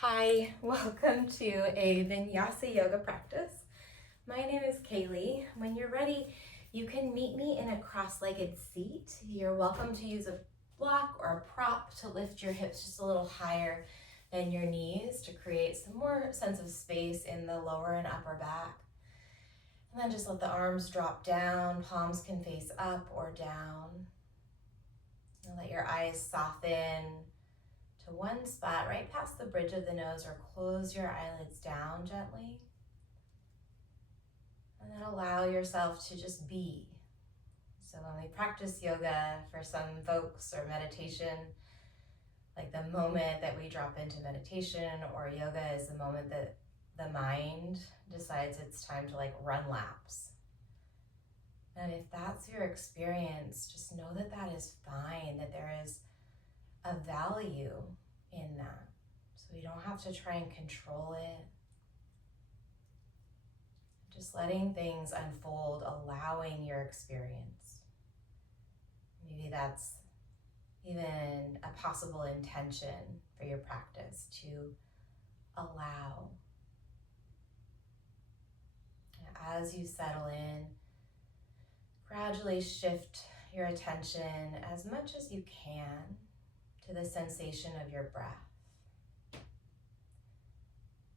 Hi, welcome to a Vinyasa yoga practice. My name is Kaylee. When you're ready, you can meet me in a cross-legged seat. You're welcome to use a block or a prop to lift your hips just a little higher than your knees to create some more sense of space in the lower and upper back. And then just let the arms drop down, palms can face up or down. And let your eyes soften to one spot right past the bridge of the nose, or close your eyelids down gently. And then allow yourself to just be. So when we practice yoga, for some folks, or meditation, like the moment that we drop into meditation or yoga is the moment that the mind decides it's time to run laps. And if that's your experience, just know that that is fine, that there is a value in that. So we don't have to try and control it. Just letting things unfold, allowing your experience. Maybe that's even a possible intention for your practice, to allow. As you settle in, gradually shift your attention as much as you can to the sensation of your breath.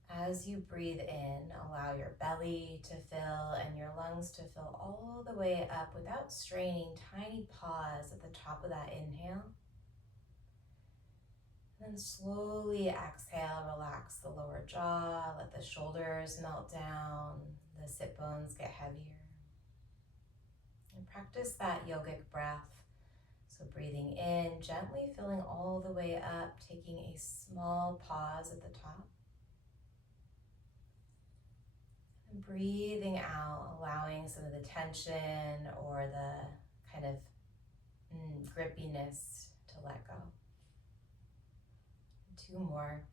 As you breathe in, allow your belly to fill and your lungs to fill all the way up without straining. Tiny pause at the top of that inhale. And then slowly exhale, relax the lower jaw, let the shoulders melt down, the sit bones get heavier. And practice that yogic breath. So breathing in, gently filling all the way up, taking a small pause at the top. And breathing out, allowing some of the tension or the kind of grippiness to let go. 2 more.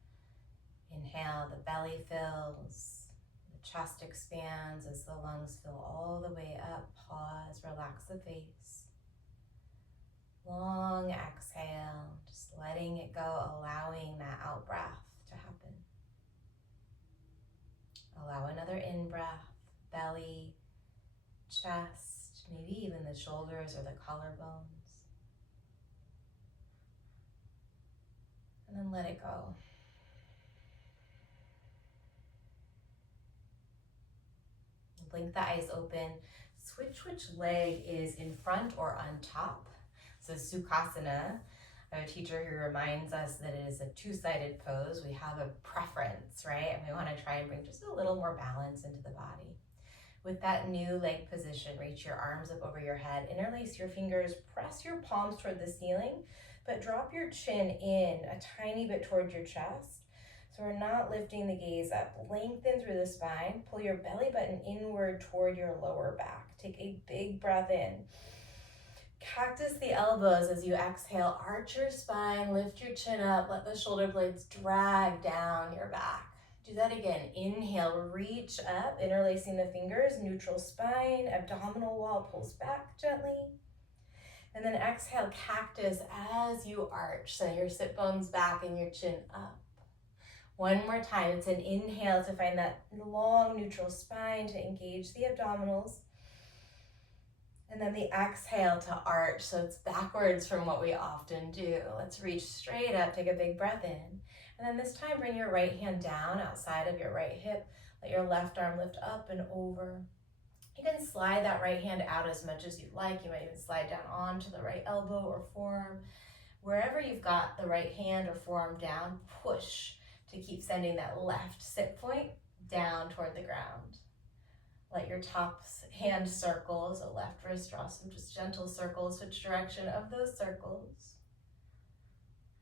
Inhale, the belly fills, the chest expands as the lungs fill all the way up. Pause, relax the face. Long exhale, just letting it go, allowing that out breath to happen. Allow another in-breath, belly, chest, maybe even the shoulders or the collarbones. And then let it go. Blink the eyes open. Switch which leg is in front or on top. So Sukhasana, I have a teacher who reminds us that it is a two-sided pose. We have a preference, right? And we want to try and bring just a little more balance into the body. With that new leg position, reach your arms up over your head, interlace your fingers, press your palms toward the ceiling, but drop your chin in a tiny bit toward your chest. So we're not lifting the gaze up. Lengthen through the spine, pull your belly button inward toward your lower back. Take a big breath in. Cactus the elbows as you exhale, arch your spine, lift your chin up, let the shoulder blades drag down your back. Do that again. Inhale, reach up, interlacing the fingers, neutral spine, abdominal wall pulls back gently. And then exhale, cactus as you arch. So your sit bones back and your chin up. One more time. It's an inhale to find that long neutral spine, to engage the abdominals. And then the exhale to arch, so it's backwards from what we often do. Let's reach straight up, take a big breath in. And then this time, bring your right hand down outside of your right hip. Let your left arm lift up and over. You can slide that right hand out as much as you'd like. You might even slide down onto the right elbow or forearm. Wherever you've got the right hand or forearm down, push to keep sending that left sit point down toward the ground. Let your top hand circle, so left wrist draw some just gentle circles, switch direction of those circles.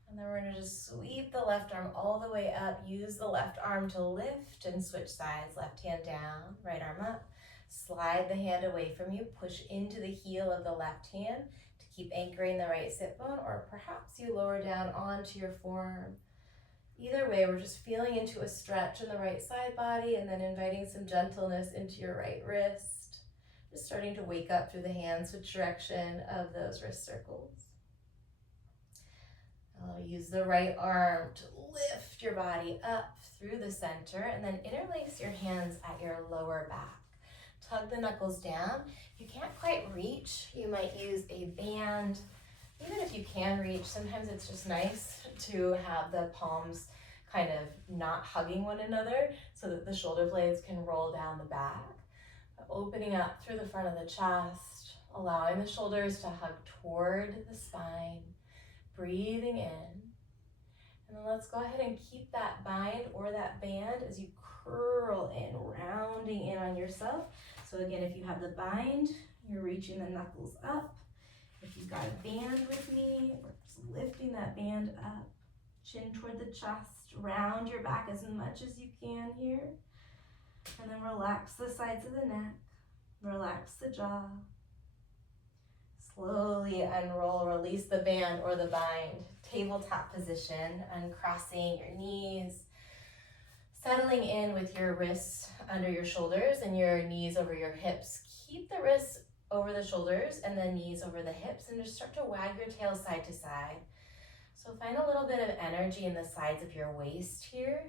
And then we're gonna just sweep the left arm all the way up. Use the left arm to lift and switch sides. Left hand down, right arm up. Slide the hand away from you, push into the heel of the left hand to keep anchoring the right sit bone, or perhaps you lower down onto your forearm. Either way, we're just feeling into a stretch in the right side body and then inviting some gentleness into your right wrist. Just starting to wake up through the hand, switch direction of those wrist circles. I'll use the right arm to lift lift your body up through the center and then interlace your hands at your lower back. Tug the knuckles down. If you can't quite reach, you might use a band. Even if you can reach, sometimes it's just nice to have the palms kind of not hugging one another so that the shoulder blades can roll down the back. Opening up through the front of the chest, allowing the shoulders to hug toward the spine, breathing in. And then let's go ahead and keep that bind or that band as you curl in, rounding in on yourself. So again, if you have the bind, you're reaching the knuckles up. If you've got a band with me, we're just lifting that band up, chin toward the chest, round your back as much as you can here. And then relax the sides of the neck, relax the jaw. Slowly unroll, release the band or the bind. Tabletop position, uncrossing your knees, settling in with your wrists under your shoulders and your knees over your hips. Keep the wrists over the shoulders and the knees over the hips, and just start to wag your tail side to side. So find a little bit of energy in the sides of your waist here.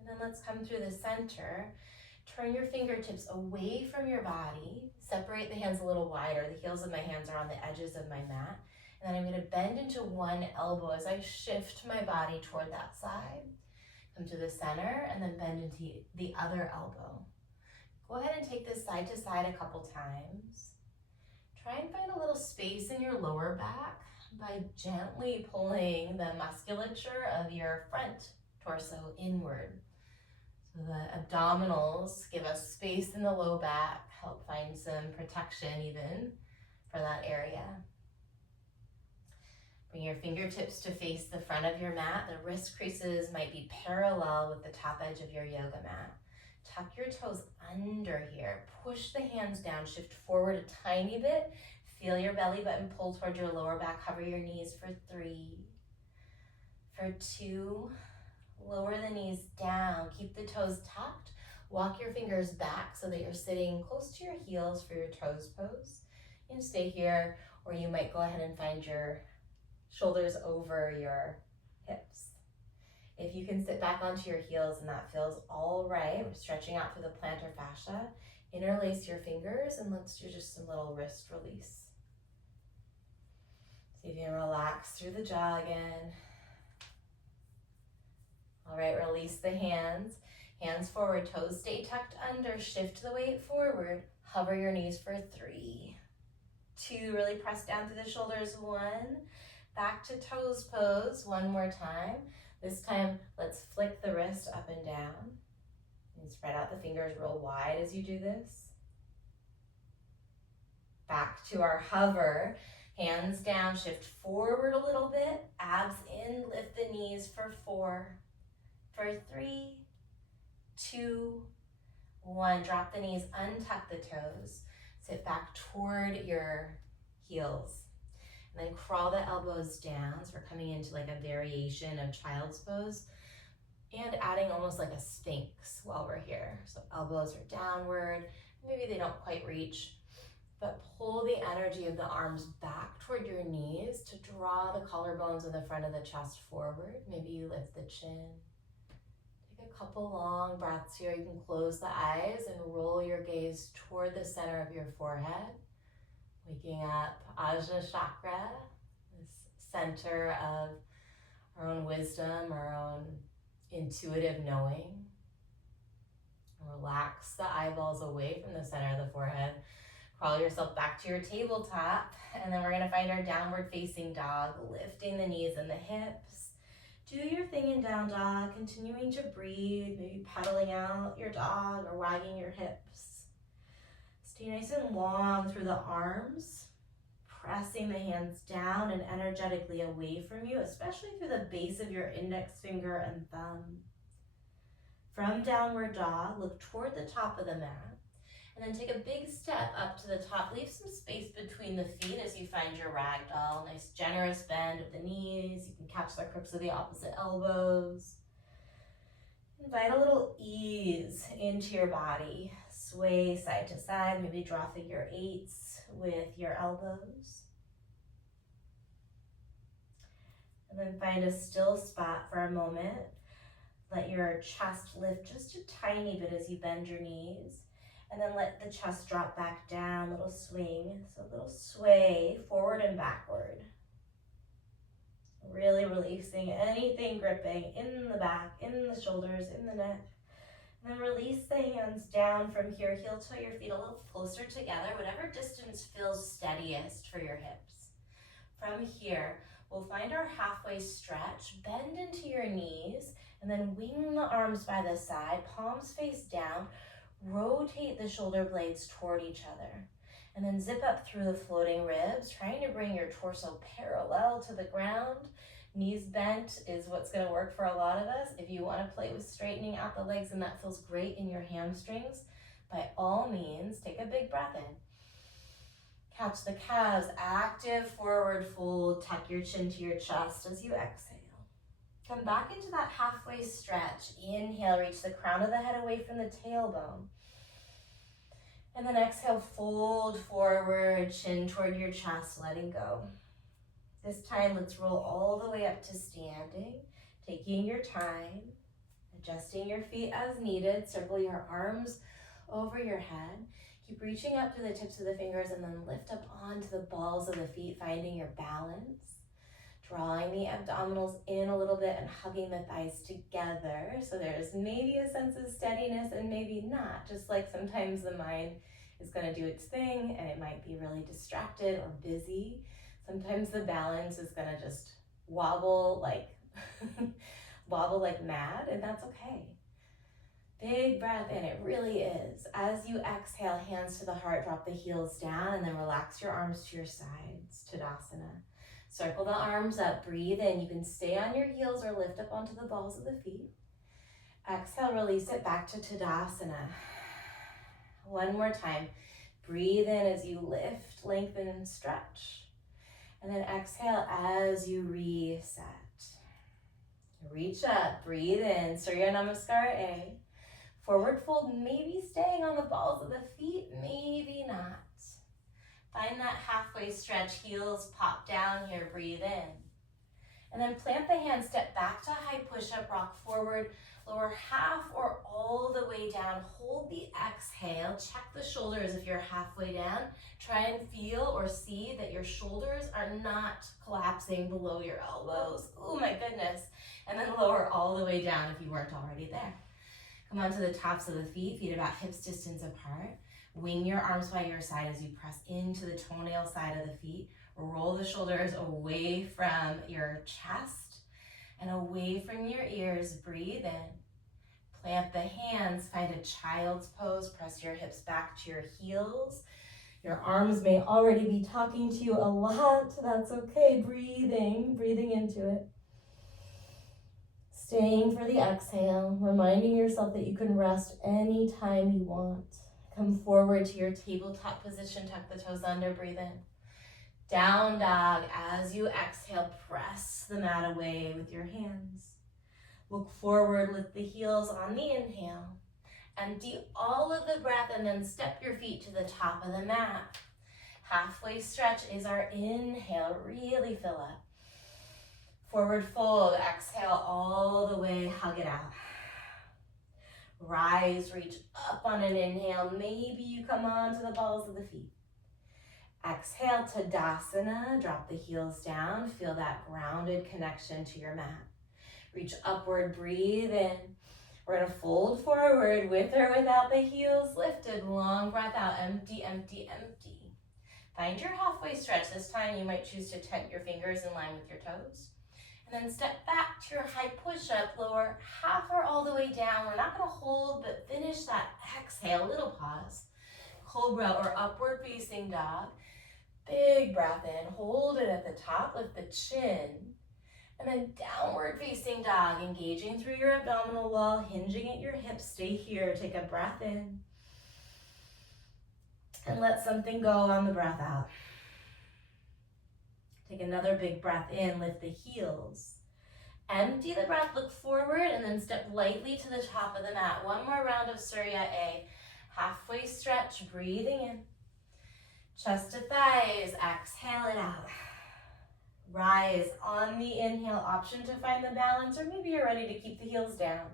And then let's come through the center. Turn your fingertips away from your body. Separate the hands a little wider. The heels of my hands are on the edges of my mat. And then I'm going to bend into one elbow as I shift my body toward that side. Come to the center and then bend into the other elbow. Go ahead and take this side to side a couple times. Try and find a little space in your lower back by gently pulling the musculature of your front torso inward. So the abdominals give us space in the low back, help find some protection even for that area. Bring your fingertips to face the front of your mat. The wrist creases might be parallel with the top edge of your yoga mat. Tuck your toes under here. Push the hands down, shift forward a tiny bit. Feel your belly button pull toward your lower back. Hover your knees for 3, for 2. Lower the knees down, keep the toes tucked. Walk your fingers back so that you're sitting close to your heels for your toes pose. And stay here, or you might go ahead and find your shoulders over your hips. If you can sit back onto your heels and that feels all right, we're stretching out through the plantar fascia. Interlace your fingers and let's do just some little wrist release. See if you can relax through the jaw again. All right, release the hands. Hands forward, toes stay tucked under. Shift the weight forward. Hover your knees for 3, 2, really press down through the shoulders. 1, back to toes pose. 1 more time. This time, let's flick the wrist up and down. And spread out the fingers real wide as you do this. Back to our hover. Hands down, shift forward a little bit. Abs in, lift the knees for 4. For 3, 2, 1. Drop the knees, untuck the toes. Sit back toward your heels. And then crawl the elbows down. So we're coming into like a variation of child's pose. And adding almost like a sphinx while we're here. So elbows are downward. Maybe they don't quite reach. But pull the energy of the arms back toward your knees to draw the collarbones in the front of the chest forward. Maybe you lift the chin. A couple long breaths here. You can close the eyes and roll your gaze toward the center of your forehead. Waking up Ajna Chakra, this center of our own wisdom, our own intuitive knowing. Relax the eyeballs away from the center of the forehead. Crawl yourself back to your tabletop, and then we're going to find our downward facing dog, lifting the knees and the hips. Do your thing in down dog, continuing to breathe, maybe pedaling out your dog or wagging your hips. Stay nice and long through the arms, pressing the hands down and energetically away from you, especially through the base of your index finger and thumb. From downward dog, look toward the top of the mat, and then take a big step up to the top. Leave some space between the feet as you find your ragdoll. Nice generous bend of the knees. You can catch the crooks of the opposite elbows. Invite a little ease into your body. Sway side to side. Maybe draw figure 8s with your elbows. And then find a still spot for a moment. Let your chest lift just a tiny bit as you bend your knees. And then let the chest drop back down, little swing. So a little sway forward and backward. Really releasing anything gripping in the back, in the shoulders, in the neck. And then release the hands down from here. Heel toe your feet a little closer together, whatever distance feels steadiest for your hips. From here, we'll find our halfway stretch. Bend into your knees and then wing the arms by the side, palms face down. Rotate the shoulder blades toward each other. And then zip up through the floating ribs, trying to bring your torso parallel to the ground. Knees bent is what's going to work for a lot of us. If you want to play with straightening out the legs and that feels great in your hamstrings, by all means, take a big breath in. Catch the calves, active forward fold. Tuck your chin to your chest as you exhale. Come back into that halfway stretch. Inhale, reach the crown of the head away from the tailbone. And then exhale, fold forward, chin toward your chest, letting go. This time, let's roll all the way up to standing, taking your time, adjusting your feet as needed. Circle your arms over your head. Keep reaching up to the tips of the fingers and then lift up onto the balls of the feet, finding your balance. Drawing the abdominals in a little bit and hugging the thighs together. So there's maybe a sense of steadiness and maybe not. Just like sometimes the mind is going to do its thing and it might be really distracted or busy. Sometimes the balance is going to just wobble like mad, and that's okay. Big breath in, it really is. As you exhale, hands to the heart, drop the heels down, and then relax your arms to your sides, Tadasana. Circle the arms up, breathe in. You can stay on your heels or lift up onto the balls of the feet. Exhale, release it back to Tadasana. One more time. Breathe in as you lift, lengthen, stretch. And then exhale as you reset. Reach up, breathe in, Surya Namaskar A. Forward fold, maybe staying on the balls of the feet, maybe not. Find that halfway stretch, heels pop down here, breathe in. And then plant the hands, step back to high push-up, rock forward, lower half or all the way down. Hold the exhale, check the shoulders if you're halfway down. Try and feel or see that your shoulders are not collapsing below your elbows. Oh my goodness. And then lower all the way down if you weren't already there. Come onto the tops of the feet about hips distance apart. Wing your arms by your side as you press into the toenail side of the feet. Roll the shoulders away from your chest and away from your ears. Breathe in. Plant the hands, find a child's pose. Press your hips back to your heels. Your arms may already be talking to you a lot. That's okay. Breathing into it. Staying for the exhale, reminding yourself that you can rest anytime you want. Come forward to your tabletop position, tuck the toes under, breathe in. Down dog. As you exhale, press the mat away with your hands. Look forward, lift the heels on the inhale. Empty all of the breath and then step your feet to the top of the mat. Halfway stretch is our inhale. Really fill up. Forward fold. Exhale all the way. Hug it out. Rise, reach up on an inhale. Maybe you come onto the balls of the feet. Exhale, Tadasana. Drop the heels down. Feel that grounded connection to your mat. Reach upward, breathe in. We're gonna fold forward with or without the heels lifted. Long breath out, empty, empty, empty. Find your halfway stretch. This time you might choose to tent your fingers in line with your toes. And then step back to your high push-up, lower half or all the way down. We're not gonna hold, but finish that exhale, little pause. Cobra or upward facing dog. Big breath in, hold it at the top, lift the chin. And then downward facing dog, engaging through your abdominal wall, hinging at your hips. Stay here, take a breath in. And let something go on the breath out. Take another big breath in, lift the heels. Empty the breath, look forward, and then step lightly to the top of the mat. One more round of Surya A. Halfway stretch, breathing in. Chest to thighs, exhale it out. Rise on the inhale, option to find the balance, or maybe you're ready to keep the heels down.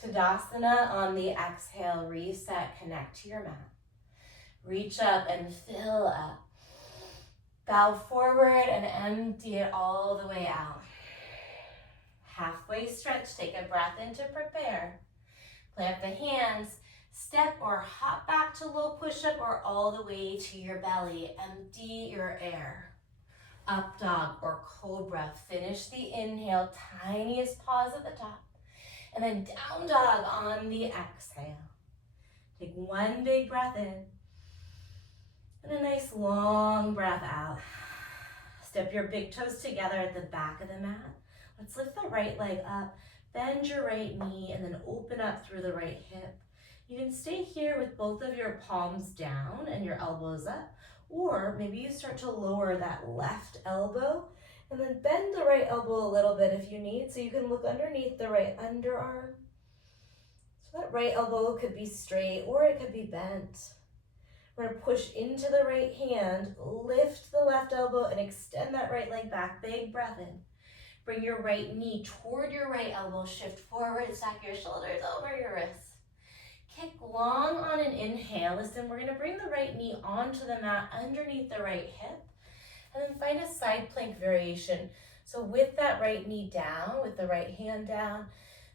Tadasana on the exhale, reset, connect to your mat. Reach up and fill up. Bow forward and empty it all the way out. Halfway stretch, take a breath in to prepare. Plant the hands, step or hop back to low push-up or all the way to your belly. Empty your air. Up dog or cobra. Finish the inhale, tiniest pause at the top. And then down dog on the exhale. Take one big breath in. And a nice long breath out. Step your big toes together at the back of the mat. Let's lift the right leg up. Bend your right knee and then open up through the right hip. You can stay here with both of your palms down and your elbows up. Or maybe you start to lower that left elbow and then bend the right elbow a little bit if you need, so you can look underneath the right underarm. So that right elbow could be straight or it could be bent. We're going to push into the right hand, lift the left elbow and extend that right leg back. Big breath in. Bring your right knee toward your right elbow, shift forward, stack your shoulders over your wrists. Kick long on an inhale. Listen, we're going to bring the right knee onto the mat underneath the right hip. And then find a side plank variation. So with that right knee down, with the right hand down,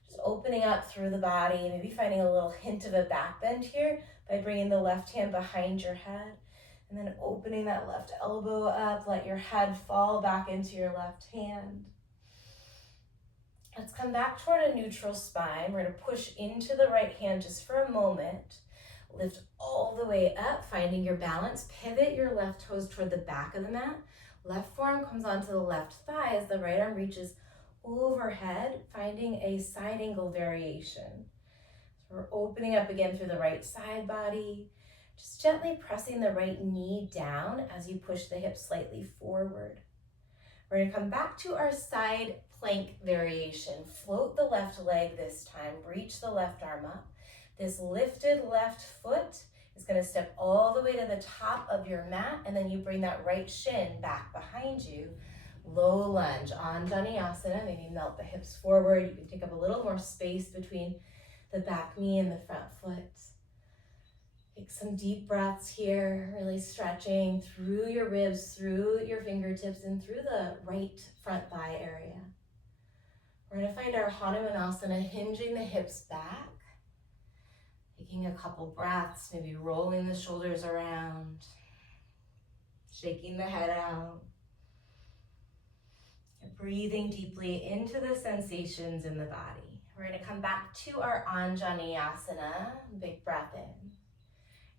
just opening up through the body, maybe finding a little hint of a back bend here by bringing the left hand behind your head. And then opening that left elbow up, let your head fall back into your left hand. Let's come back toward a neutral spine. We're going to push into the right hand just for a moment. Lift all the way up, finding your balance. Pivot your left toes toward the back of the mat. Left forearm comes onto the left thigh as the right arm reaches overhead, finding a side angle variation. So we're opening up again through the right side body. Just gently pressing the right knee down as you push the hips slightly forward. We're going to come back to our side plank variation. Float the left leg this time. Reach the left arm up. This lifted left foot is going to step all the way to the top of your mat, and then you bring that right shin back behind you. Low lunge, Anjaneyasana. Maybe melt the hips forward. You can take up a little more space between the back knee and the front foot. Take some deep breaths here, really stretching through your ribs, through your fingertips, and through the right front thigh area. We're going to find our Hanumanasana, hinging the hips back. Taking a couple breaths, maybe rolling the shoulders around, shaking the head out. Breathing deeply into the sensations in the body. We're going to come back to our Anjaneyasana, big breath in.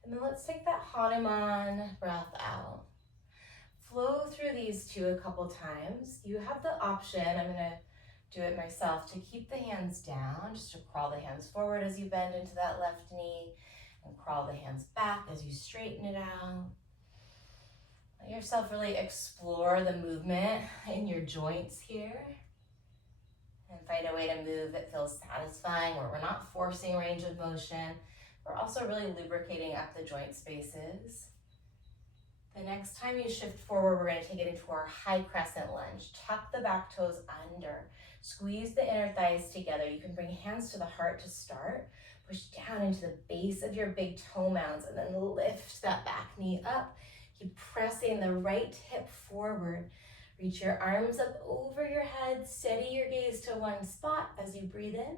And then let's take that Hanuman breath out. Flow through these two a couple times. You have the option, I'm going to do it myself, to keep the hands down, just to crawl the hands forward as you bend into that left knee, and crawl the hands back as you straighten it out. Let yourself really explore the movement in your joints here, and find a way to move that feels satisfying, where we're not forcing range of motion. We're also really lubricating up the joint spaces. The next time you shift forward, we're going to take it into our high crescent lunge. Tuck the back toes under. Squeeze the inner thighs together. You can bring hands to the heart to start. Push down into the base of your big toe mounds and then lift that back knee up. Keep pressing the right hip forward. Reach your arms up over your head. Steady your gaze to one spot as you breathe in.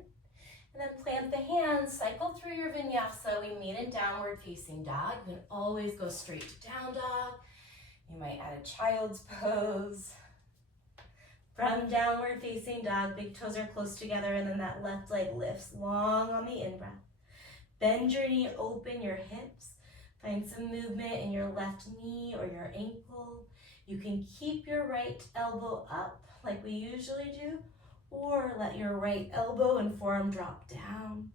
And then plant the hands, cycle through your vinyasa. We meet in downward facing dog. You can always go straight to down dog. You might add a child's pose. From downward facing dog, big toes are close together, and then that left leg lifts long on the in-breath. Bend your knee, open your hips. Find some movement in your left knee or your ankle. You can keep your right elbow up like we usually do, or let your right elbow and forearm drop down.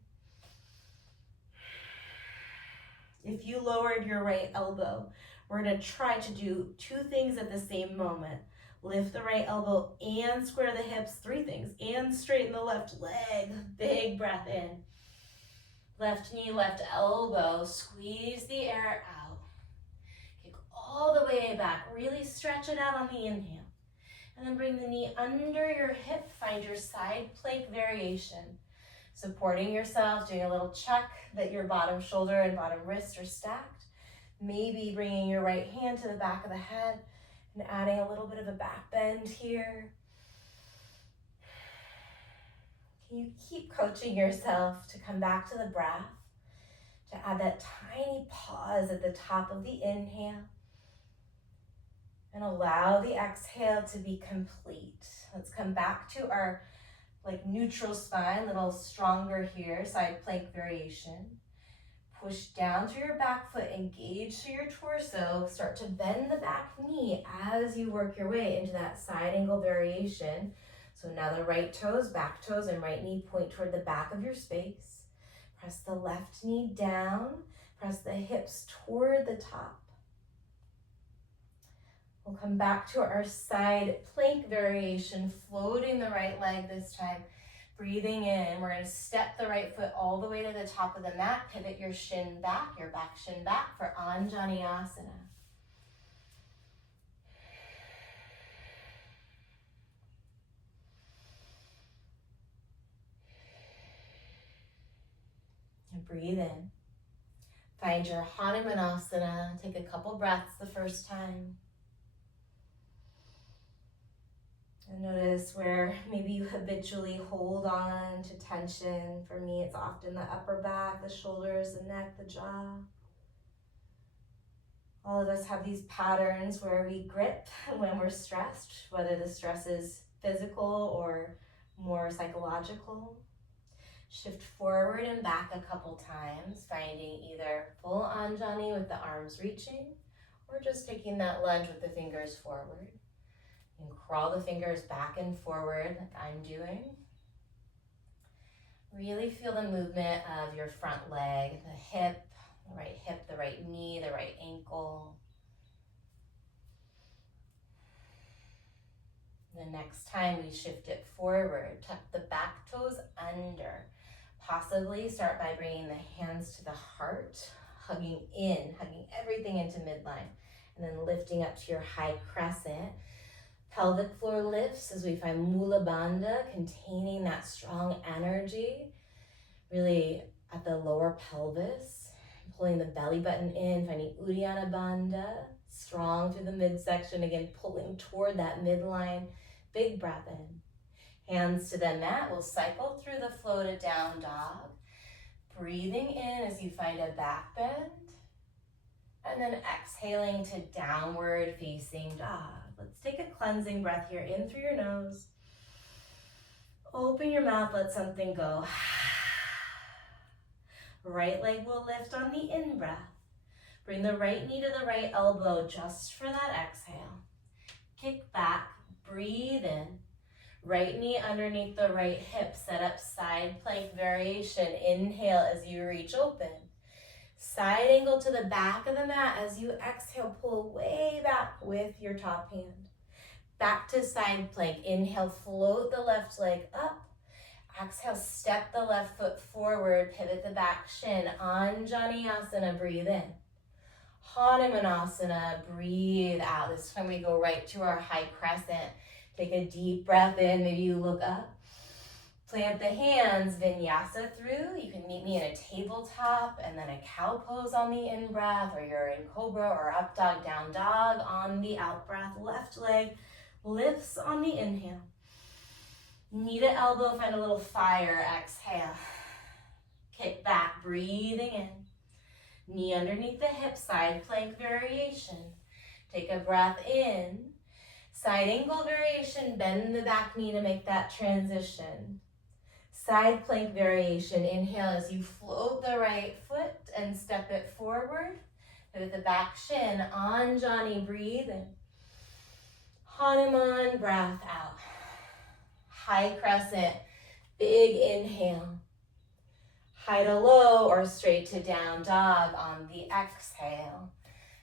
If you lowered your right elbow, we're going to try to do two things at the same moment. Lift the right elbow and square the hips, three things, and straighten the left leg. Big breath in. Left knee, left elbow, squeeze the air out. Kick all the way back, really stretch it out on the inhale. And then bring the knee under your hip. Find your side plank variation. Supporting yourself, doing a little check that your bottom shoulder and bottom wrist are stacked. Maybe bringing your right hand to the back of the head and adding a little bit of a back bend here. Can you keep coaching yourself to come back to the breath, to add that tiny pause at the top of the inhale, and allow the exhale to be complete. Let's come back to our neutral spine, a little stronger here, side plank variation. Push down through your back foot, engage through your torso, start to bend the back knee as you work your way into that side angle variation. So now the right toes, back toes, and right knee point toward the back of your space. Press the left knee down, press the hips toward the top. We'll come back to our side plank variation, floating the right leg this time. Breathing in, we're going to step the right foot all the way to the top of the mat, pivot your back shin back for Anjaneyasana. And breathe in. Find your Hanumanasana. Take a couple breaths the first time. And notice where maybe you habitually hold on to tension. For me, it's often the upper back, the shoulders, the neck, the jaw. All of us have these patterns where we grip when we're stressed, whether the stress is physical or more psychological. Shift forward and back a couple times, finding either full Anjani with the arms reaching, or just taking that lunge with the fingers forward. And crawl the fingers back and forward like I'm doing. Really feel the movement of your front leg, the hip, the right knee, the right ankle. The next time we shift it forward, tuck the back toes under. Possibly start by bringing the hands to the heart, hugging everything into midline, and then lifting up to your high crescent. Pelvic floor lifts as we find Mula Bandha, containing that strong energy, really at the lower pelvis. Pulling the belly button in, finding Uddiyana Bandha, strong through the midsection, again pulling toward that midline. Big breath in. Hands to the mat, we'll cycle through the flow to down dog. Breathing in as you find a back bend. And then exhaling to downward facing dog. Let's take a cleansing breath here, in through your nose. Open your mouth, let something go. Right leg will lift on the in-breath. Bring the right knee to the right elbow just for that exhale. Kick back, breathe in. Right knee underneath the right hip, set up side plank variation. Inhale as you reach open. Side angle to the back of the mat as you exhale, pull way back with your top hand. Back to side plank. Inhale, float the left leg up. Exhale, step the left foot forward, pivot the back shin. Anjaneyasana, breathe in. Hanumanasana, breathe out. This time we go right to our high crescent. Take a deep breath in, maybe you look up. Plant the hands, vinyasa through. You can meet me in a tabletop and then a cow pose on the in-breath, or you're in cobra or up dog, down dog on the out-breath. Left leg lifts on the inhale. Knee to elbow, find a little fire, exhale. Kick back, breathing in. Knee underneath the hip, side plank variation. Take a breath in. Side angle variation, bend the back knee to make that transition. Side plank variation, inhale as you float the right foot and step it forward. With the back shin, Anjani, breathe in. Hanuman, breath out. High crescent, big inhale. High to low or straight to down dog on the exhale.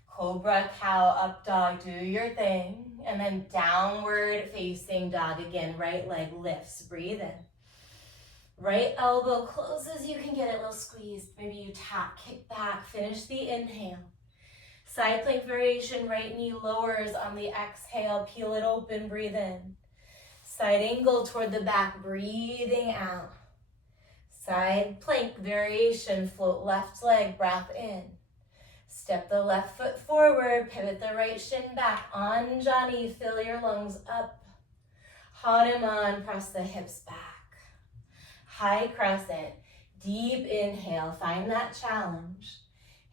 Cobra, cow, up dog, do your thing. And then downward facing dog again. Right leg lifts, breathe in. Right elbow close as you can get it, a little squeeze. Maybe you tap, kick back, finish the inhale. Side plank variation, right knee lowers on the exhale, peel it open, breathe in. Side angle toward the back, breathing out. Side plank variation, float left leg, breath in. Step the left foot forward, pivot the right shin back. Anjani, fill your lungs up. Hanuman, press the hips back. High crescent, deep inhale, find that challenge.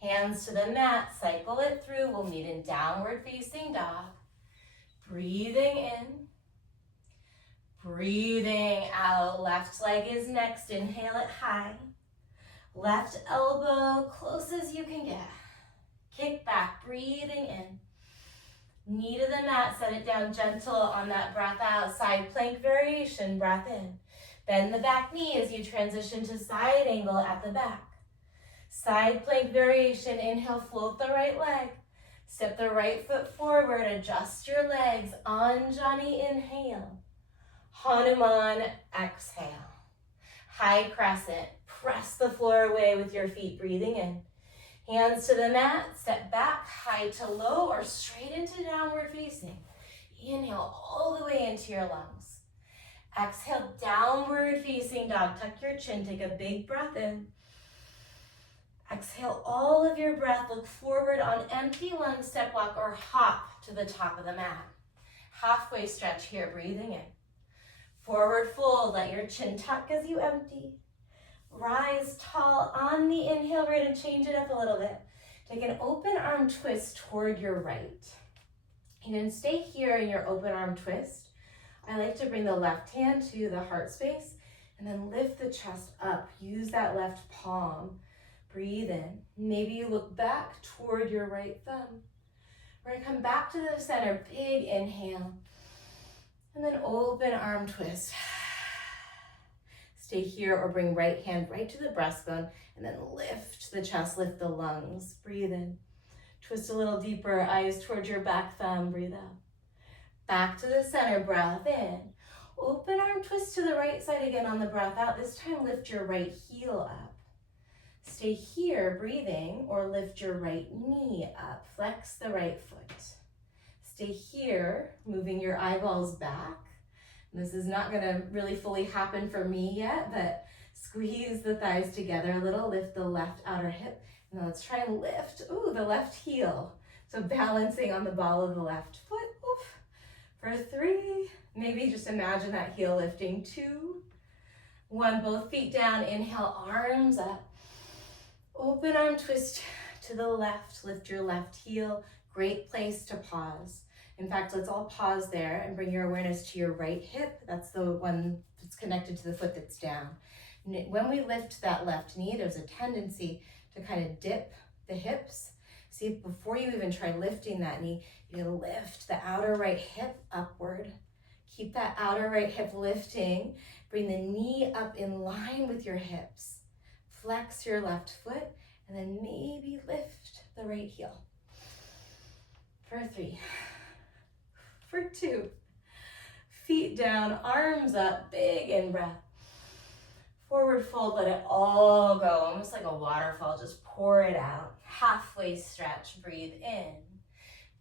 Hands to the mat, cycle it through. We'll meet in downward facing dog. Breathing in. Breathing out, left leg is next. Inhale it high. Left elbow close as you can get. Kick back, breathing in. Knee to the mat, set it down gentle on that breath out. Side plank variation, breath in. Bend the back knee as you transition to side angle at the back. Side plank variation, inhale, float the right leg. Step the right foot forward, adjust your legs. Anjani, inhale. Hanuman, exhale. High crescent, press the floor away with your feet, breathing in. Hands to the mat, step back, high to low or straight into downward facing. Inhale all the way into your lungs. Exhale, downward facing dog. Tuck your chin, take a big breath in. Exhale all of your breath, look forward on empty lungs, step walk or hop to the top of the mat. Halfway stretch here, breathing in. Forward fold, let your chin tuck as you empty. Rise tall on the inhale, we're gonna change it up a little bit. Take an open arm twist toward your right. You can stay here in your open arm twist. I like to bring the left hand to the heart space and then lift the chest up. Use that left palm. Breathe in. Maybe you look back toward your right thumb. We're gonna come back to the center, big inhale. And then open arm twist. Stay here or bring right hand right to the breastbone and then lift the chest, lift the lungs. Breathe in. Twist a little deeper, eyes towards your back thumb, breathe out. Back to the center, breath in. Open arm twist to the right side again on the breath out. This time lift your right heel up. Stay here, breathing, or lift your right knee up. Flex the right foot. Stay here, moving your eyeballs back. This is not gonna really fully happen for me yet, but squeeze the thighs together a little, lift the left outer hip. Now let's try and lift, the left heel. So balancing on the ball of the left foot, oof. For 3, maybe just imagine that heel lifting. 2, 1, both feet down, inhale, arms up. Open arm twist to the left, lift your left heel. Great place to pause. In fact, let's all pause there and bring your awareness to your right hip. That's the one that's connected to the foot that's down. When we lift that left knee, there's a tendency to kind of dip the hips. See, before you even try lifting that knee, you lift the outer right hip upward. Keep that outer right hip lifting. Bring the knee up in line with your hips. Flex your left foot, and then maybe lift the right heel. For 3. For 2, feet down, arms up, big in breath. Forward fold, let it all go, almost like a waterfall, just pour it out. Halfway stretch, breathe in.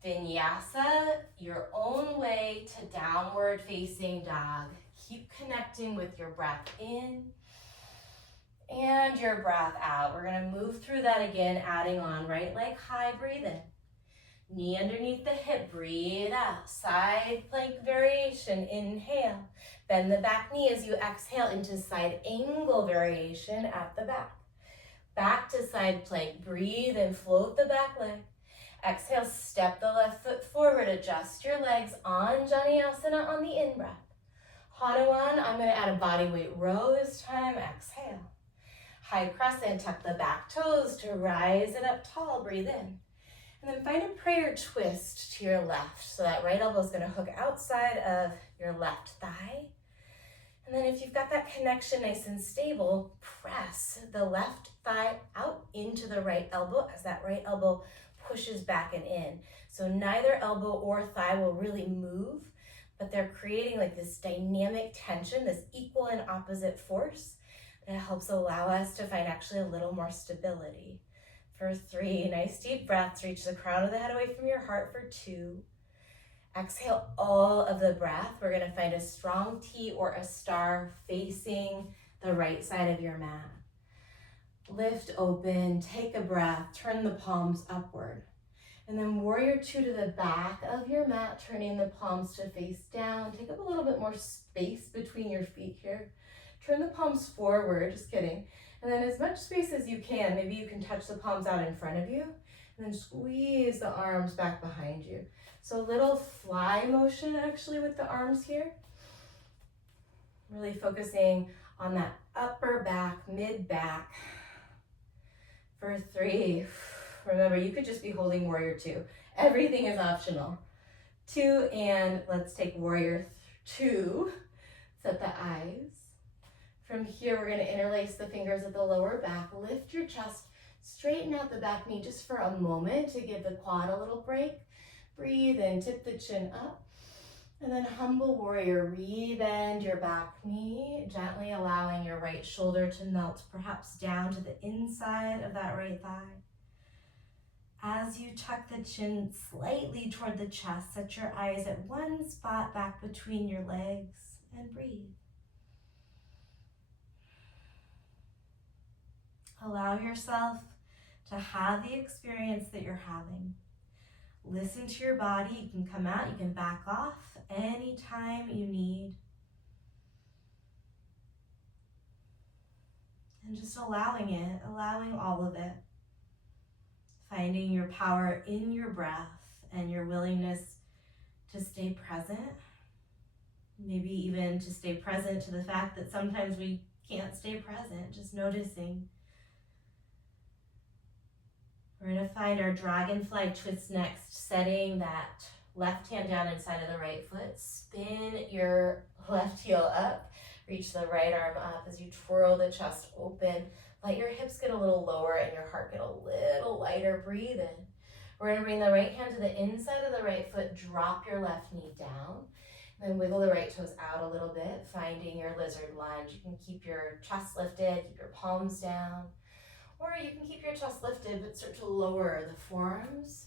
Vinyasa, your own way to downward facing dog. Keep connecting with your breath in and your breath out. We're gonna move through that again, adding on right leg high, breathe in. Knee underneath the hip, breathe out. Side plank variation, inhale. Bend the back knee as you exhale into side angle variation at the back. Back to side plank, breathe and float the back leg. Exhale, step the left foot forward, adjust your legs, Anjani Asana on the in-breath. Hanuman, I'm gonna add a body weight row this time, exhale. High crescent, tuck the back toes to rise it up tall, breathe in. And then find a prayer twist to your left. So that right elbow is gonna hook outside of your left thigh. And then if you've got that connection nice and stable, press the left thigh out into the right elbow as that right elbow pushes back and in. So neither elbow or thigh will really move, but they're creating like this dynamic tension, this equal and opposite force that helps allow us to find actually a little more stability. for 3. Nice deep breaths. Reach the crown of the head away from your heart for 2. Exhale all of the breath. We're going to find a strong T or a star facing the right side of your mat. Lift open, take a breath, turn the palms upward. And then warrior 2 to the back of your mat, turning the palms to face down. Take up a little bit more space between your feet here. Turn the palms forward, just kidding. And then as much space as you can, maybe you can touch the palms out in front of you, and then squeeze the arms back behind you. So a little fly motion actually with the arms here. Really focusing on that upper back, mid back. For 3, remember you could just be holding warrior 2. Everything is optional. 2, and let's take warrior 2. Set the eyes. From here, we're going to interlace the fingers at the lower back. Lift your chest, straighten out the back knee just for a moment to give the quad a little break. Breathe in, tip the chin up. And then humble warrior, rebend your back knee, gently allowing your right shoulder to melt perhaps down to the inside of that right thigh. As you tuck the chin slightly toward the chest, set your eyes at one spot back between your legs and breathe. Allow yourself to have the experience that you're having. Listen to your body. You can come out, you can back off anytime you need. And just allowing it, allowing all of it. Finding your power in your breath and your willingness to stay present. Maybe even to stay present to the fact that sometimes we can't stay present, just noticing. We're going to find our dragonfly twist next, setting that left hand down inside of the right foot. Spin your left heel up. Reach the right arm up as you twirl the chest open. Let your hips get a little lower and your heart get a little lighter. Breathe in. We're going to bring the right hand to the inside of the right foot. Drop your left knee down. Then wiggle the right toes out a little bit, finding your lizard lunge. You can keep your chest lifted, keep your palms down. Or you can keep your chest lifted, but start to lower the forearms.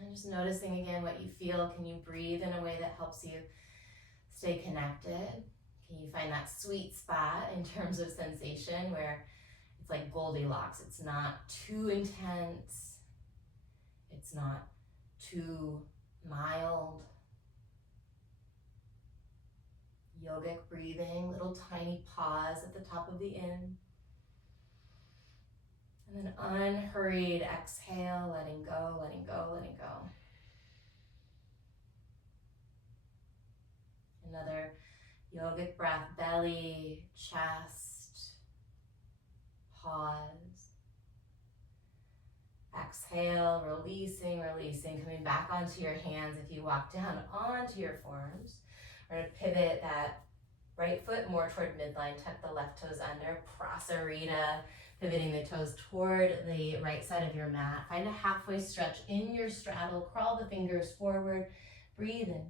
And just noticing again what you feel. Can you breathe in a way that helps you stay connected? Can you find that sweet spot in terms of sensation where it's like Goldilocks? It's not too intense. It's not too mild. Yogic breathing, little tiny pause at the top of the in. And then unhurried exhale, letting go, letting go, letting go. Another yogic breath, belly, chest, pause. Exhale, releasing, releasing, coming back onto your hands. If you walk down onto your forearms, we're going to pivot that right foot more toward midline, tuck the left toes under, prasarita, pivoting the toes toward the right side of your mat. Find a halfway stretch in your straddle, crawl the fingers forward, breathe in.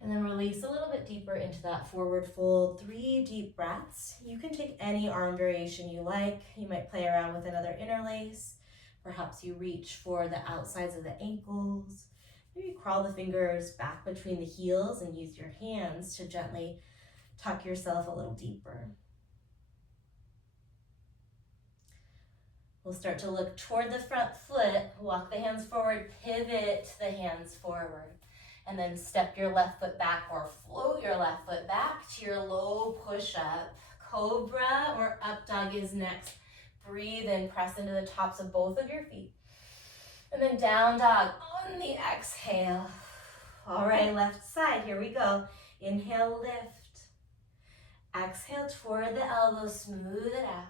And then release a little bit deeper into that forward fold. 3 deep breaths. You can take any arm variation you like. You might play around with another interlace. Perhaps you reach for the outsides of the ankles. Maybe crawl the fingers back between the heels and use your hands to gently tuck yourself a little deeper. We'll start to look toward the front foot. Walk the hands forward, pivot the hands forward. And then step your left foot back or float your left foot back to your low push-up. Cobra or up dog is next. Breathe in, press into the tops of both of your feet. And then down dog on the exhale. All right, left side, here we go. Inhale, lift. Exhale toward the elbows, smooth it out.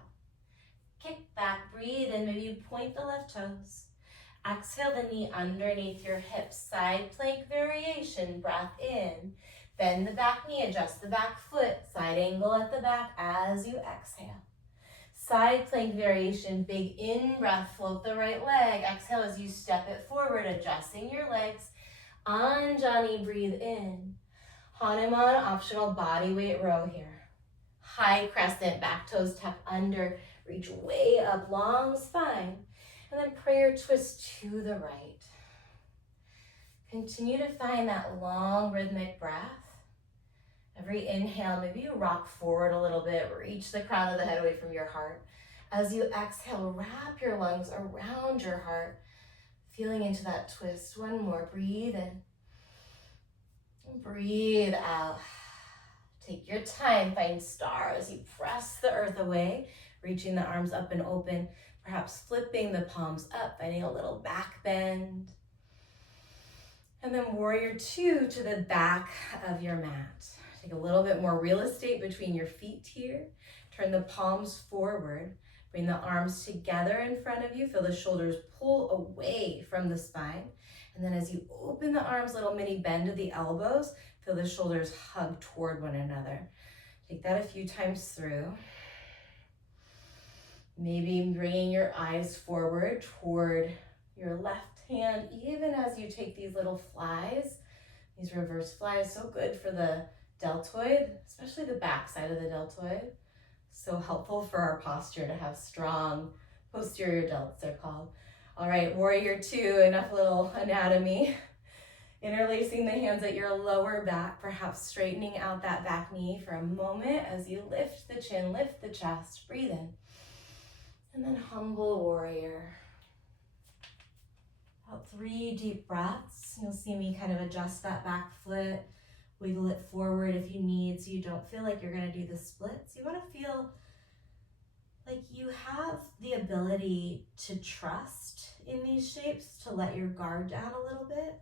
Kick back, breathe in, maybe you point the left toes. Exhale the knee underneath your hips, side plank variation, breath in. Bend the back knee, adjust the back foot, side angle at the back as you exhale. Side plank variation, big in breath, float the right leg. Exhale as you step it forward, adjusting your legs. Anjani, breathe in. Hanuman, optional body weight row here. high crescent, back toes tuck under, reach way up, long spine. And then prayer twist to the right. Continue to find that long rhythmic breath. Every inhale, maybe you rock forward a little bit, reach the crown of the head away from your heart. As you exhale, wrap your lungs around your heart, feeling into that twist. One more, breathe in. Breathe out. Take your time, find star as you press the earth away, reaching the arms up and open, perhaps flipping the palms up, finding a little back bend. And then warrior two to the back of your mat. Take a little bit more real estate between your feet here. Turn the palms forward. Bring the arms together in front of you. Feel the shoulders pull away from the spine. And then as you open the arms, little mini bend of the elbows, feel the shoulders hug toward one another. Take that a few times through. Maybe bringing your eyes forward toward your left hand, even as you take these little flies, these reverse flies, so good for the deltoid, especially the back side of the deltoid. So helpful for our posture to have strong posterior delts, they're called. All right, warrior two, enough little anatomy. Interlacing the hands at your lower back, perhaps straightening out that back knee for a moment as you lift the chin, lift the chest, breathe in. And then humble warrior. About 3 deep breaths. You'll see me kind of adjust that back foot, wiggle it forward if you need, so you don't feel like you're gonna do the splits. You wanna feel like you have the ability to trust in these shapes, to let your guard down a little bit,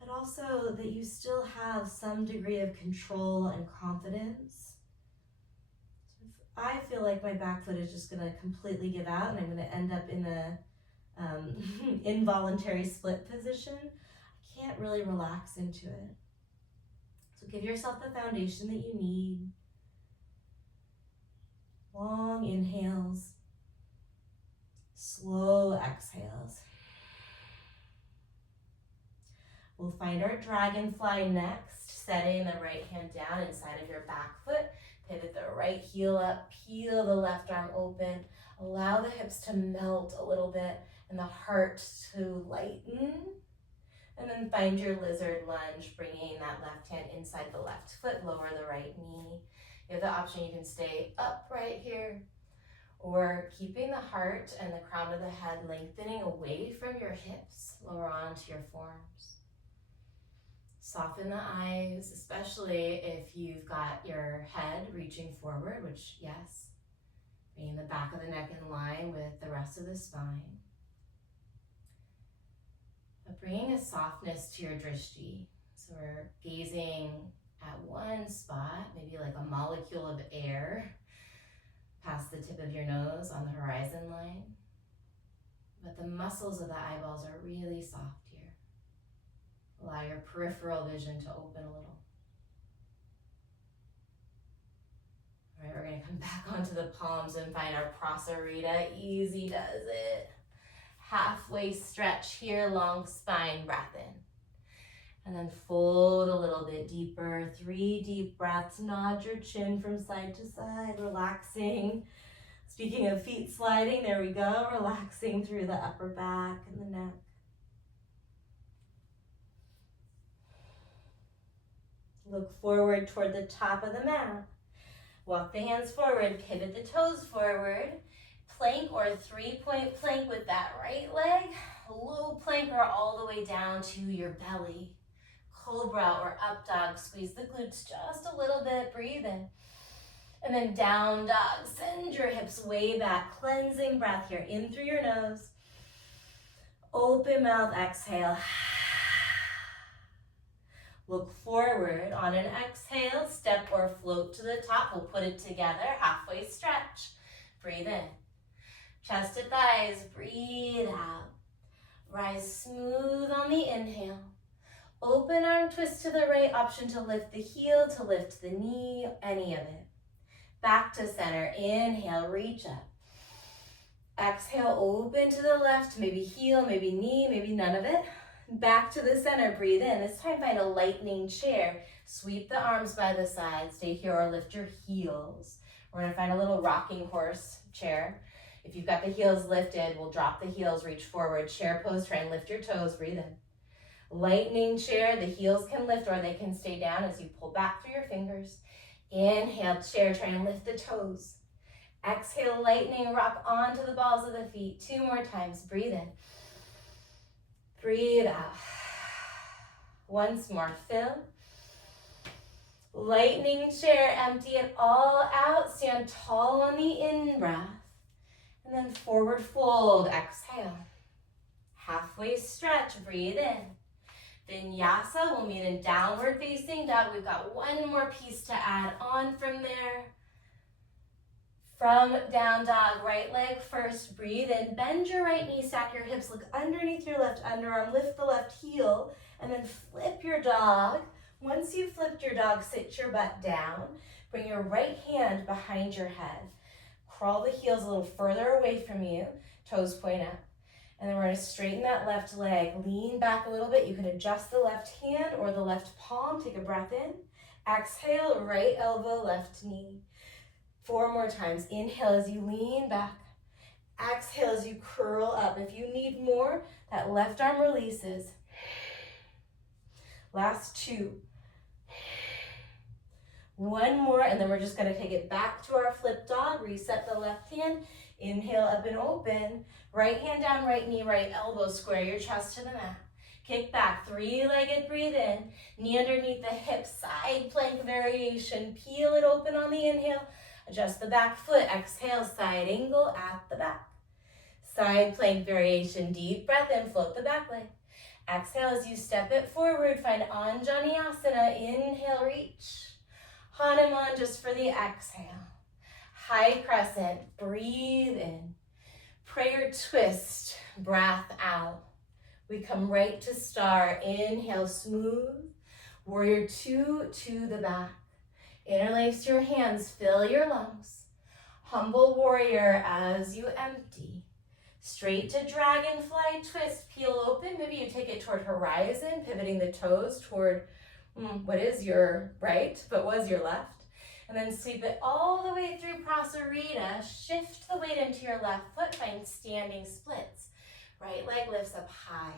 but also that you still have some degree of control and confidence. So if I feel like my back foot is just gonna completely give out and I'm gonna end up in a involuntary split position, I can't really relax into it. So give yourself the foundation that you need. Long inhales, slow exhales. We'll find our dragonfly next, setting the right hand down inside of your back foot. Pivot the right heel up, peel the left arm open. Allow the hips to melt a little bit and the heart to lighten. And then find your lizard lunge, bringing that left hand inside the left foot, lower the right knee. You have the option, you can stay upright here, or keeping the heart and the crown of the head lengthening away from your hips, lower onto your forearms. Soften the eyes, especially if you've got your head reaching forward, which, yes, bringing the back of the neck in line with the rest of the spine. But bringing a softness to your drishti. So we're gazing at one spot, maybe like a molecule of air past the tip of your nose on the horizon line. But the muscles of the eyeballs are really soft here. Allow your peripheral vision to open a little. All right, we're gonna come back onto the palms and find our prasarita. Easy does it. Halfway stretch here, long spine, breath in. And then fold a little bit deeper. 3 deep breaths. Nod your chin from side to side, relaxing. Speaking of feet sliding, there we go. Relaxing through the upper back and the neck. Look forward toward the top of the mat. Walk the hands forward, pivot the toes forward. Plank or 3-point plank with that right leg. Low plank or all the way down to your belly. Cobra or up dog, squeeze the glutes just a little bit, breathe in. And then down dog, send your hips way back, cleansing breath here, in through your nose. Open mouth, exhale. Look forward on an exhale, step or float to the top. We'll put it together, halfway stretch. Breathe in. Chest to thighs, breathe out. Rise smooth on the inhale. Open arm twist to the right, option to lift the heel, to lift the knee, any of it. Back to center, inhale, reach up. Exhale, open to the left, maybe heel, maybe knee, maybe none of it. Back to the center, breathe in. This time find a lightning chair. Sweep the arms by the side, stay here or lift your heels. We're gonna find a little rocking horse chair. If you've got the heels lifted, we'll drop the heels, reach forward, chair pose, try and lift your toes, breathe in. Lightning chair, the heels can lift or they can stay down as you pull back through your fingers. Inhale, chair, try and lift the toes. Exhale, lightning, rock onto the balls of the feet. 2 more times, breathe in. Breathe out. Once more, fill. Lightning chair, empty it all out. Stand tall on the in-breath. And then forward fold, exhale. Halfway stretch, breathe in. Vinyasa, we'll meet in downward facing dog. We've got one more piece to add on from there. From down dog, right leg first, breathe in. Bend your right knee, stack your hips, look underneath your left underarm, lift the left heel, and then flip your dog. Once you've flipped your dog, sit your butt down. Bring your right hand behind your head. Crawl the heels a little further away from you, toes point up. And then we're gonna straighten that left leg, lean back a little bit. You can adjust the left hand or the left palm, take a breath in. Exhale, right elbow, left knee. 4 more times. Inhale as you lean back. Exhale as you curl up. If you need more, that left arm releases. Last 2. 1 more, and then we're just gonna take it back to our flip dog. Reset the left hand. Inhale up and open. Right hand down, right knee, right elbow. Square your chest to the mat. Kick back, 3-legged, breathe in. Knee underneath the hip, side plank variation. Peel it open on the inhale. Adjust the back foot. Exhale, side angle at the back. Side plank variation. Deep breath in, float the back leg. Exhale as you step it forward. Find Anjaneyasana. Inhale, reach. Hanuman just for the exhale. High crescent, breathe in. Prayer twist, breath out. We come right to star. Inhale, smooth. Warrior 2 to the back. Interlace your hands, fill your lungs. Humble warrior as you empty. Straight to dragonfly twist, peel open. Maybe you take it toward horizon, pivoting the toes toward what is your right, but was your left. And then sweep it all the way through Prasarita. Shift the weight into your left foot, find standing splits. Right leg lifts up high.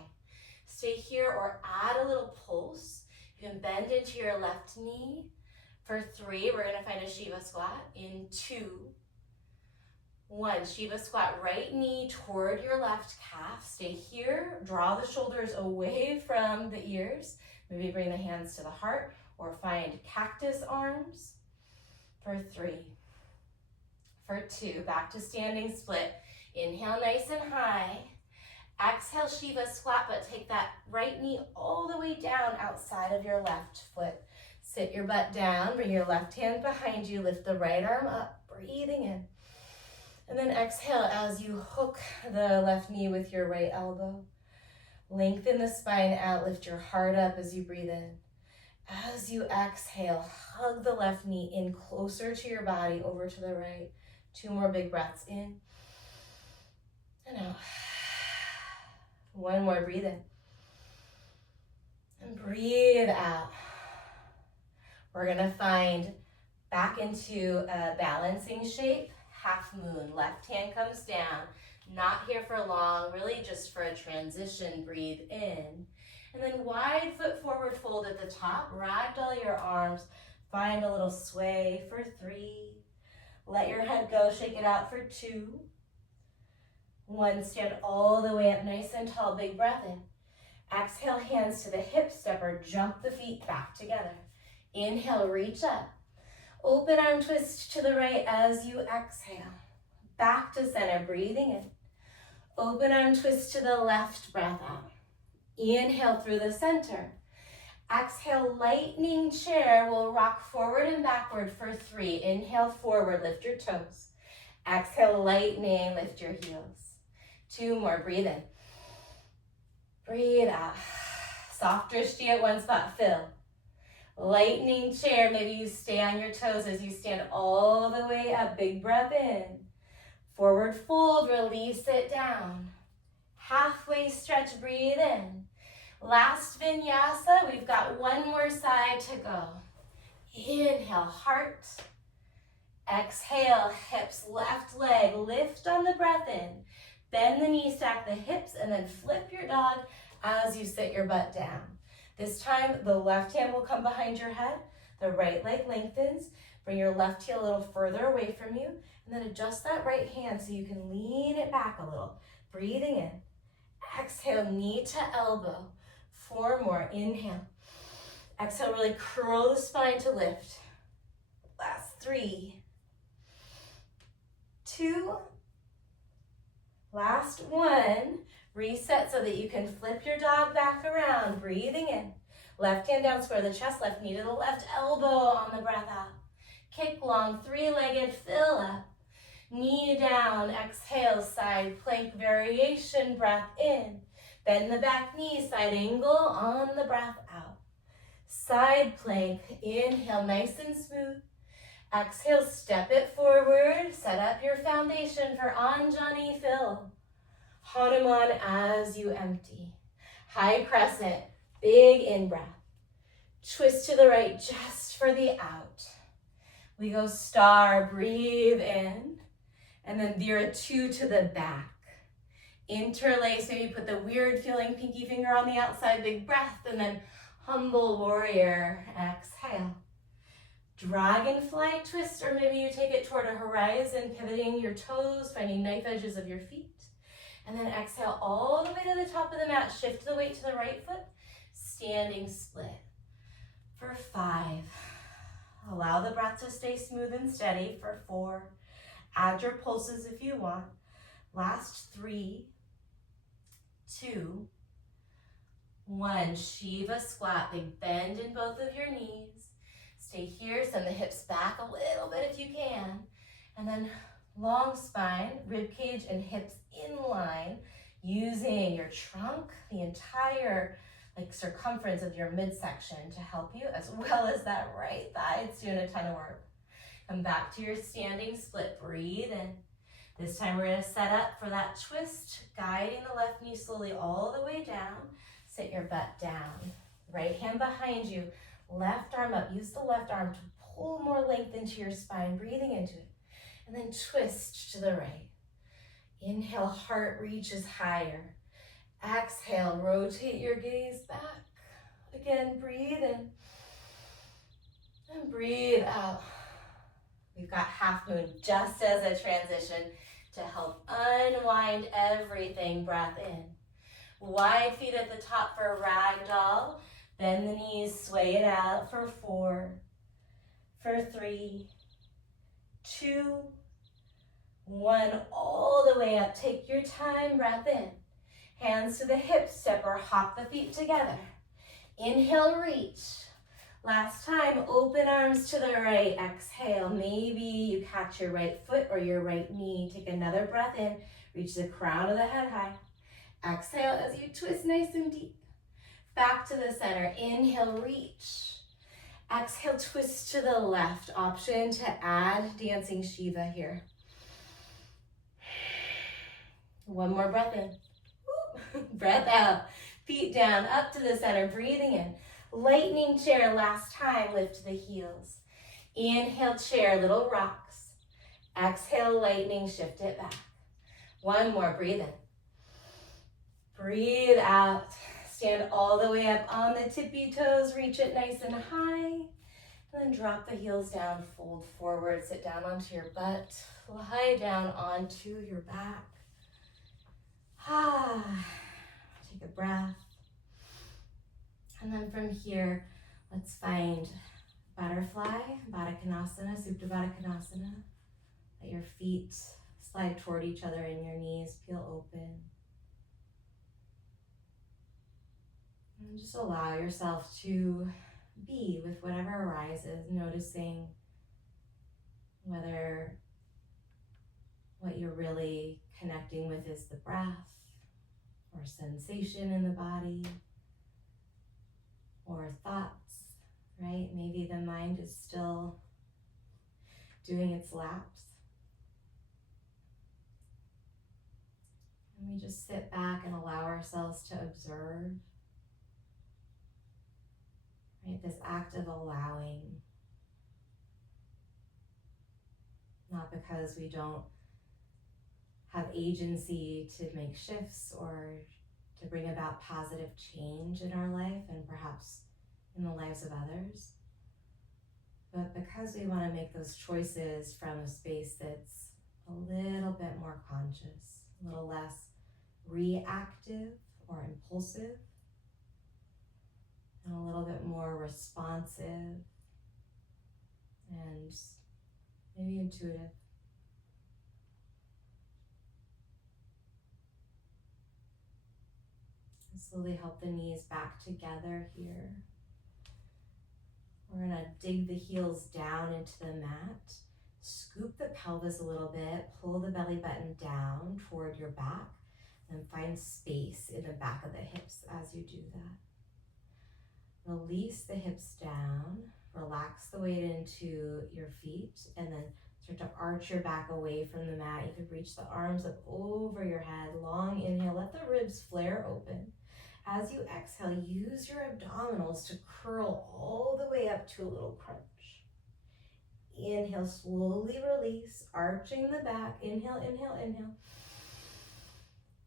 Stay here or add a little pulse. You can bend into your left knee. For 3, we're gonna find a Shiva squat in 2. 1, Shiva squat, right knee toward your left calf. Stay here, draw the shoulders away from the ears. Maybe bring the hands to the heart or find cactus arms. For 3. For 2, back to standing split. Inhale nice and high. Exhale, Shiva squat, but take that right knee all the way down outside of your left foot. Sit your butt down, bring your left hand behind you, lift the right arm up, breathing in. And then exhale as you hook the left knee with your right elbow. Lengthen the spine out, lift your heart up as you breathe in. As you exhale, hug the left knee in closer to your body, over to the right. 2 more big breaths in and out. 1 more, breathe in. And breathe out. We're gonna find back into a balancing shape, half moon. Left hand comes down, not here for long, really just for a transition. Breathe in. And then wide foot forward fold at the top, ragdoll your arms, find a little sway for 3. Let your head go, shake it out for 2. 1, stand all the way up nice and tall, big breath in. Exhale, hands to the hip stepper, jump the feet back together. Inhale, reach up. Open arm twist to the right as you exhale. Back to center, breathing in. Open arm twist to the left, breath out. Inhale through the center. Exhale, lightning chair. We'll rock forward and backward for 3. Inhale, forward, lift your toes. Exhale, lightning, lift your heels. 2 more, breathe in. Breathe out. Soft drishti at one spot, fill. Lightning chair, maybe you stay on your toes as you stand all the way up. Big breath in. Forward fold, release it down. Halfway stretch, breathe in. Last vinyasa, we've got one more side to go. Inhale, heart. Exhale, hips, left leg, lift on the breath in. Bend the knee, stack the hips, and then flip your dog as you sit your butt down. This time, the left hand will come behind your head, the right leg lengthens. Bring your left heel a little further away from you, and then adjust that right hand so you can lean it back a little. Breathing in. Exhale, knee to elbow. 4 more, inhale. Exhale, really curl the spine to lift. Last 3, 2, last 1. Reset so that you can flip your dog back around. Breathing in. Left hand down, square the chest, left knee to the left elbow on the breath out. Kick long, 3-legged, fill up. Knee down, exhale, side plank variation, breath in. Bend the back knee, side angle on the breath out. Side plank, inhale, nice and smooth. Exhale, step it forward, set up your foundation for Anjani fill. Hanuman as you empty. High crescent, big in-breath. Twist to the right just for the out. We go star, breathe in, and then Vira 2 to the back. Interlace, maybe put the weird feeling pinky finger on the outside, big breath, and then humble warrior, exhale. Dragonfly twist, or maybe you take it toward a horizon, pivoting your toes, finding knife edges of your feet. And then exhale all the way to the top of the mat, shift the weight to the right foot, standing split. For 5, allow the breath to stay smooth and steady. For 4, add your pulses if you want. Last 3, 2, 1. Shiva squat, big bend in both of your knees. Stay here, send the hips back a little bit if you can. And then long spine, rib cage and hips in line, using your trunk, the entire circumference of your midsection to help you, as well as that right thigh. It's doing a ton of work. Come back to your standing split, breathe in. This time we're gonna set up for that twist, guiding the left knee slowly all the way down. Sit your butt down. Right hand behind you, left arm up. Use the left arm to pull more length into your spine, breathing into it. And then twist to the right. Inhale, heart reaches higher. Exhale, rotate your gaze back. Again, breathe in. And breathe out. We've got half moon just as a transition to help unwind everything. Breath in. Wide feet at the top for ragdoll. Bend the knees, sway it out for 4, for 3, 2, 1. All the way up. Take your time, breath in. Hands to the hips, step or hop the feet together. Inhale, reach. Last time, open arms to the right. Exhale, maybe you catch your right foot or your right knee. Take another breath in. Reach the crown of the head high. Exhale as you twist nice and deep. Back to the center. Inhale, reach. Exhale, twist to the left. Option to add dancing Shiva here. One more breath in. Breath out. Feet down, up to the center. Breathing in. Lightning chair, last time, lift the heels. Inhale, chair, little rocks. Exhale, lightning, shift it back. One more, breathe in. Breathe out. Stand all the way up on the tippy toes, reach it nice and high. And then drop the heels down, fold forward, sit down onto your butt. Lie down onto your back. Take a breath. And then from here, let's find butterfly, Baddha Konasana, Supta Baddha Konasana. Let your feet slide toward each other and your knees peel open. And just allow yourself to be with whatever arises, noticing whether what you're really connecting with is the breath or sensation in the body or thoughts, right? Maybe the mind is still doing its laps. And we just sit back and allow ourselves to observe. right? This act of allowing, not because we don't have agency to make shifts or to bring about positive change in our life and perhaps in the lives of others, but because we want to make those choices from a space that's a little bit more conscious, a little less reactive or impulsive, and a little bit more responsive and maybe intuitive. And slowly help the knees back together here. We're gonna dig the heels down into the mat, scoop the pelvis a little bit, pull the belly button down toward your back, and find space in the back of the hips as you do that. Release the hips down, relax the weight into your feet, and then start to arch your back away from the mat. You could reach the arms up over your head. Long inhale, let the ribs flare open. As you exhale, use your abdominals to curl all the way up to a little crunch. Inhale, slowly release, arching the back. Inhale, inhale, inhale.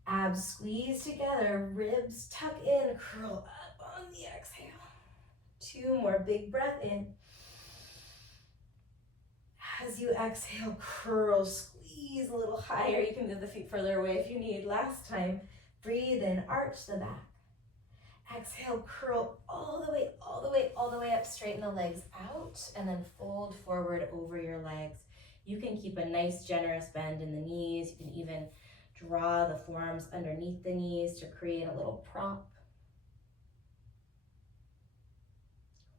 Abs squeeze together, ribs tuck in, curl up on the exhale. 2 more, big breath in. As you exhale, curl, squeeze a little higher. You can move the feet further away if you need. Last time, breathe in, arch the back. Exhale, curl all the way, all the way, all the way up, straighten the legs out, and then fold forward over your legs. You can keep a nice generous bend in the knees. You can even draw the forearms underneath the knees to create a little prop.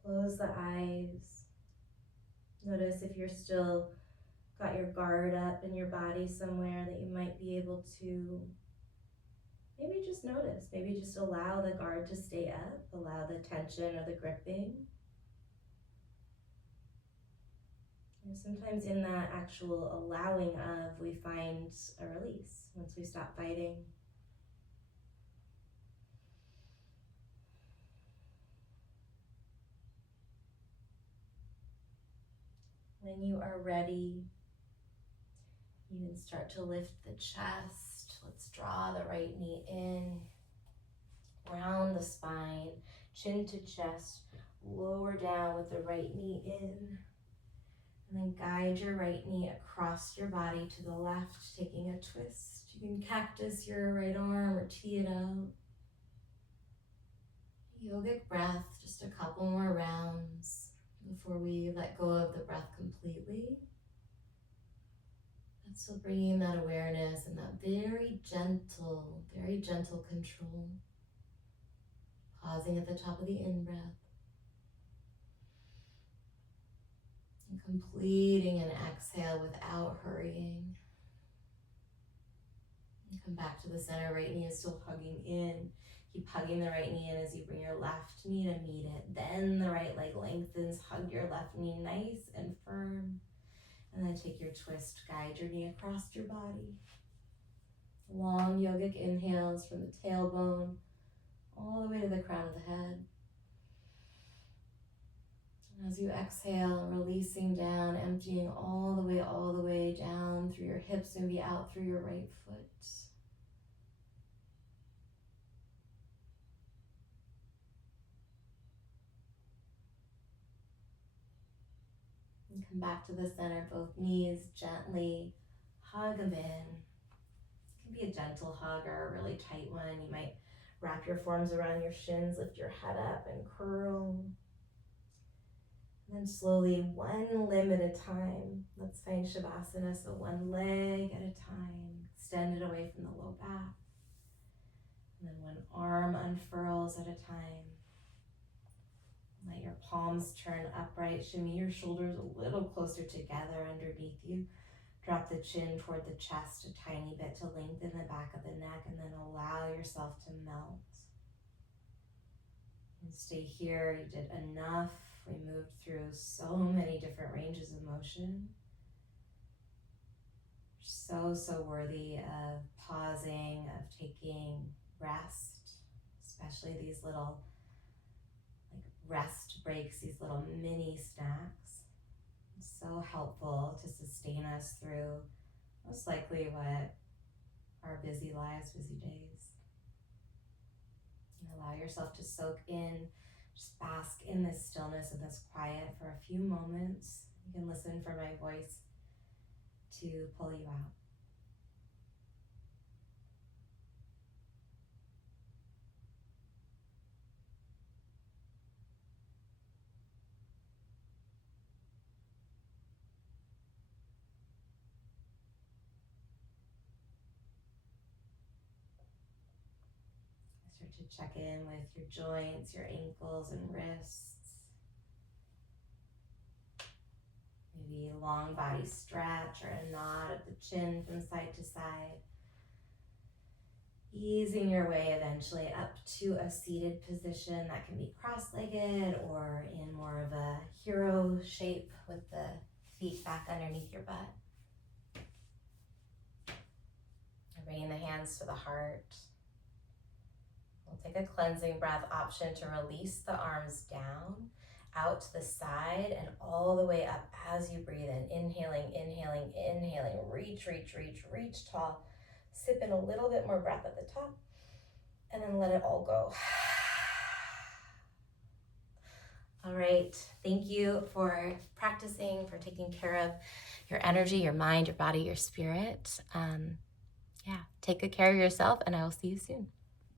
Close the eyes. Notice if you're still got your guard up in your body somewhere that you might be able to maybe just notice, maybe just allow the guard to stay up, allow the tension or the gripping. And sometimes in that actual allowing of, we find a release once we stop fighting. When you are ready, you can start to lift the chest. Let's draw the right knee in, round the spine, chin to chest, lower down with the right knee in, and then guide your right knee across your body to the left, taking a twist. You can cactus your right arm or tee it out. Yogic breath, just a couple more rounds before we let go of the breath completely. And so bringing that awareness and that very gentle control. Pausing at the top of the in-breath. And completing an exhale without hurrying. And come back to the center, right knee is still hugging in. Keep hugging the right knee in as you bring your left knee to meet it. Then the right leg lengthens, hug your left knee nice and firm. And then take your twist, guide your knee across your body. Long yogic inhales from the tailbone all the way to the crown of the head. And as you exhale, releasing down, emptying all the way down through your hips, maybe out through your right foot. And come back to the center, both knees gently hug them in. It can be a gentle hug or a really tight one. You might wrap your forearms around your shins, lift your head up and curl. And then slowly, one limb at a time. Let's find Shavasana, so one leg at a time. Extend it away from the low back. And then one arm unfurls at a time. Let your palms turn upright. Shimmy your shoulders a little closer together underneath you. Drop the chin toward the chest a tiny bit to lengthen the back of the neck, and then allow yourself to melt. And stay here. You did enough. We moved through so many different ranges of motion. So worthy of pausing, of taking rest, especially these little rest breaks, these little mini snacks. It's so helpful to sustain us through most likely what our busy lives, busy days. And allow yourself to soak in, just bask in this stillness and this quiet for a few moments. You can listen for my voice to pull you out. Start to check in with your joints, your ankles and wrists. Maybe a long body stretch or a nod of the chin from side to side. Easing your way eventually up to a seated position that can be cross-legged or in more of a hero shape with the feet back underneath your butt. Bringing the hands to the heart. We'll take a cleansing breath option to release the arms down, out to the side, and all the way up as you breathe in. Inhaling, inhaling, inhaling. Reach, reach, reach, reach tall. Sip in a little bit more breath at the top, and then let it all go. All right, thank you for practicing, for taking care of your energy, your mind, your body, your spirit. Take good care of yourself, and I will see you soon.